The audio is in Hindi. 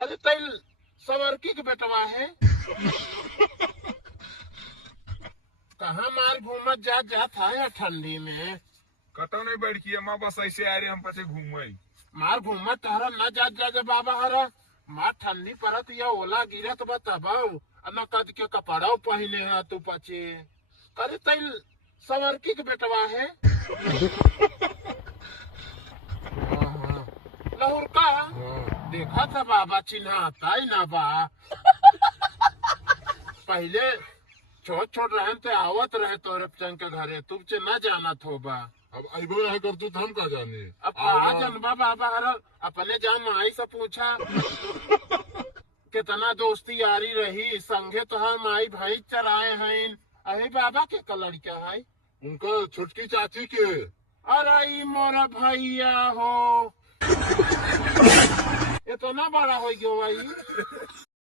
अरे तैल सवरकी के बेटवा है। कहाँ मार घूमत जात है या ठंडी में। कतो नहीं बैठ किया माँ, बस ऐसे आ रहे हम पचे घूमे। मार घूमत हरा न जा बाबा हरा। मार ठंडी परत या ओला गिरत बा तबाऊ न कद के कपड़ाओ पहने है तू पचे। अरे तैल सवरकी के बेटवा है। हाँ, लहुर का देखा था बाबा चिन्हाता ही ना बा। पहले छोट छोट रहे थे आवत रहे तोरे चंग के घरे तुम चे न जाना थो बा। अब अइबो रहे कर तू तो हम का जाने। अब कहा जनबा बाबा हर अपने जान माई से पूछा कितना दोस्ती यारी रही संगे तो हम माई भाई चराए हैं। अहे बाबा के कलर क्या है। उनका छोटकी चाची के। अरे ई मोरा भैया हो इतना बड़ा हो गयो भाई।